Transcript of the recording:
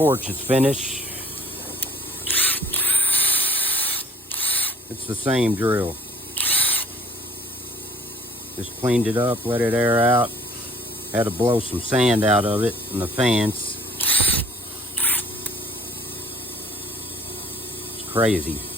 porch is finished. It's the same drill. Just cleaned it up, let it air out. Had to blow some sand out of it and the fence. It's crazy.